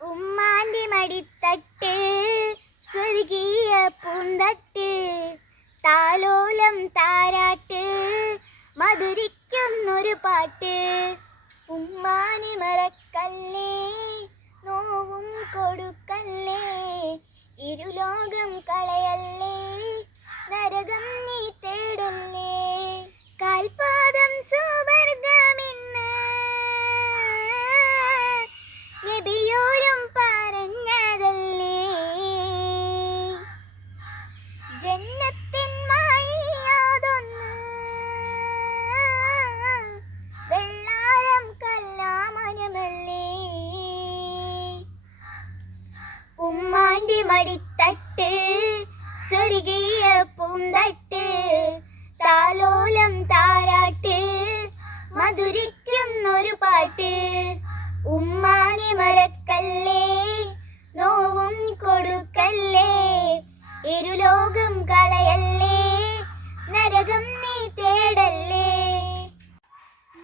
ഉമ്മാന്റെ മടിത്തട്ട് സ്വർഗീയ പൂന്തട്ട് താലോലം താരാട്ട് മധുരിക്കുന്നൊരു പാട്ട്. ഉമ്മാനെ മറക്കല്ലേ, നോവും കൊടുക്കല്ലേ, ഇരുലോകം കളയല്ലേ, നരകം നീ തേടല്ലേ. കാൽപാദം സുവർഗമെന്ന് നബിയോരും പറഞ്ഞതല്ലേ. ജന്നത്തിൻ മാഴിയാതൊന്ന് വെള്ളാരം കല്ലാമനമല്ലേ. ഉമ്മാന്റെ മടിത്തട്ട് സ്വർഗീയ പൂന്തട്ട് താലോലം താരാട്ട് മധുരിക്കുന്നൊരു പാട്ട്. ഉമ്മാനെ മറക്കല്ലേ, നോവും കൊടുക്കല്ലേ, ഇരുലോകം കളയല്ലേ, നരകം നീ തേടല്ലേ.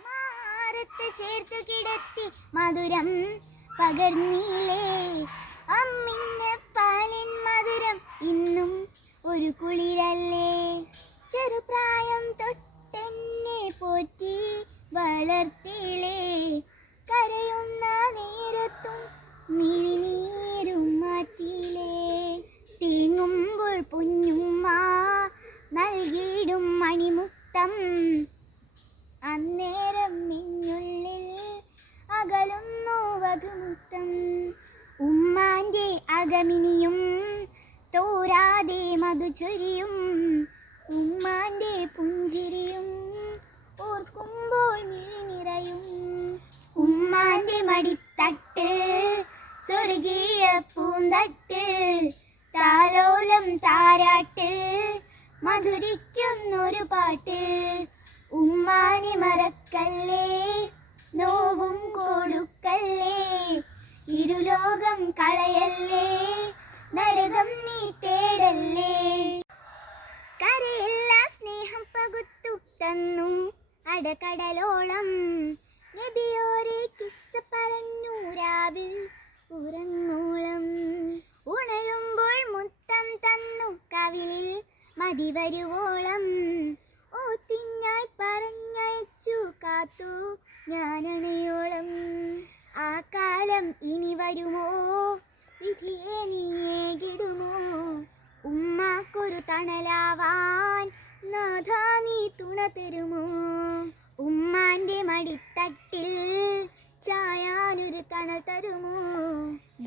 മാറത്ത് ചേർത്ത് കിടത്തി മധുരം പകർന്നില്ലേ, അമ്മിഞ്ഞ പാലിൻ മധുരം ഇന്നും ഒരു കുളിരല്ലേ. ചെറുപ്രായം തൊട്ടെന്നെ പോറ്റി വളർത്തിയില്ലേ, കരയുന്ന നേരത്തും മിഴിനീരും മാറ്റിയില്ലേ. തേങ്ങുമ്പോൾ പൊന്നുമ്മ നൽകിയിടും മണിമുത്തം, അന്നേരം നെഞ്ഞുള്ളിൽ അകലുന്നു വധുമുത്തം. ഉമ്മാന്റെ അകമിനിയും തോരാതെ മധുചൊരിയും, ഉമ്മാന്റെ പുഞ്ചിരിയും ഓർക്കുമ്പോൾ മിഴി നിറയും. ഉമ്മാന്റെ മടിത്തട്ട് സ്വർഗീയ പൂന്തട്ട് താലോലം താരാട്ട് മധുരിക്കുന്നൊരു പാട്ട്. ഉമ്മാനെ മറക്കല്ലേ, നോവും കൊടുക്കല്ലേ, ഇരുലോകം കളയല്ലേ, നരകം നീ തേടല്ലേ. കരയില്ല സ്നേഹം പകുത്തു തന്നു അടകടലോളം, നബിയോരെ കിസ്സ പറഞ്ഞു രാവിൽ ഉറങ്ങോളം. ഉണരുമ്പോൾ മുത്തം തന്നു കവിളിൽ മതി വരുവോളം, ഓത്തിനായി പറഞ്ഞയച്ചു കാത്തു ഞാനണയോളം. ആ കാലം ഇനി വരുമോ, വിധിയെ നീയേകിടുമോ, ഉമ്മാക്കൊരു തണലാവാൻ നാഥാ നീ തുണ തരുമോ. ഉമ്മാന്റെ മടിത്തട്ടിൽ ചായാനൊരു തണൽ തരുമോ,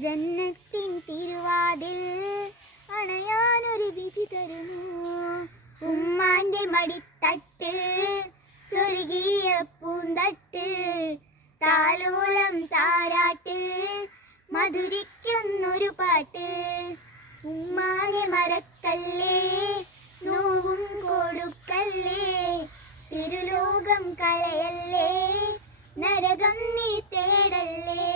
ജന്നത്തിൻ തിരുവാതിൽ അണയാനൊരു വിധി തരുമോ. ഉമ്മാന്റെ മടിത്തട്ട് സ്വർഗീയ പൂന്തട്ട് താലോലം താരാട്ട് മധുരിക്കുന്നൊരു പാട്ട്. ഉമ്മാനെ മറക്കല്ലേ, നോവും കൊടുക്കല്ലേ, തിരുലോകം കളയല്ലേ, നരകം നീ തേടല്ലേ.